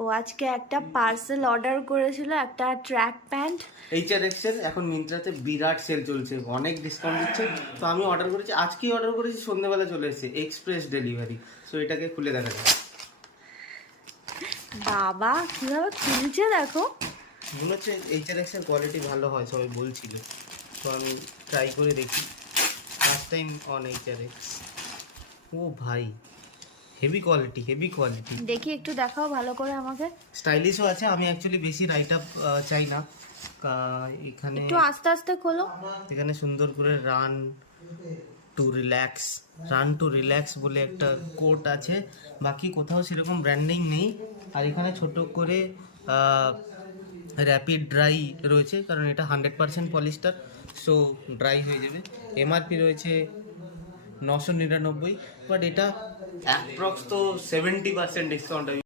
ও আজকে একটা parcel order করেছিল, একটা ট্র্যাক প্যান্ট। HRX এর এখন মিন্ত্রাতে বিরাট সেল চলছে, অনেক ডিসকাউন্ট দিচ্ছে। তো আমি অর্ডার করেছি, আজকেই অর্ডার করেছি, সন্ধ্যেবেলা চলে এসেছে, এক্সপ্রেস ডেলিভারি। সো এটাকে খুলে দেখা যায়। বাবা কিভাবে খুলছে দেখো। মনে হচ্ছে HRX এর কোয়ালিটি ভালো হয়, সবাই বলছিল। তো আমি ট্রাই করে দেখি, ফার্স্ট টাইম অন HRX। ও ভাই, হেভি কোয়ালিটি, হেভি কোয়ালিটি। দেখি একটু দেখাও ভালো করে আমাকে। স্টাইলিশও আছে। আমি অ্যাকচুয়ালি বেশি রাইট আপ চাই না। এখানে একটু আস্তে আস্তে খোলো। এখানে সুন্দর করে রান টু রিল্যাক্স বলে একটা কোট আছে, বাকি কোথাও সেরকম ব্র্যান্ডিং নেই। আর এখানে ছোট করে র্যাপিড ড্রাই রয়েছে, কারণ এটা 100% পলিস্টার, সো ড্রাই হয়ে যাবে। MRP রয়েছে 999, বাট এটা অ্যাপ্রক্স তো 70% ডিসকাউন্ট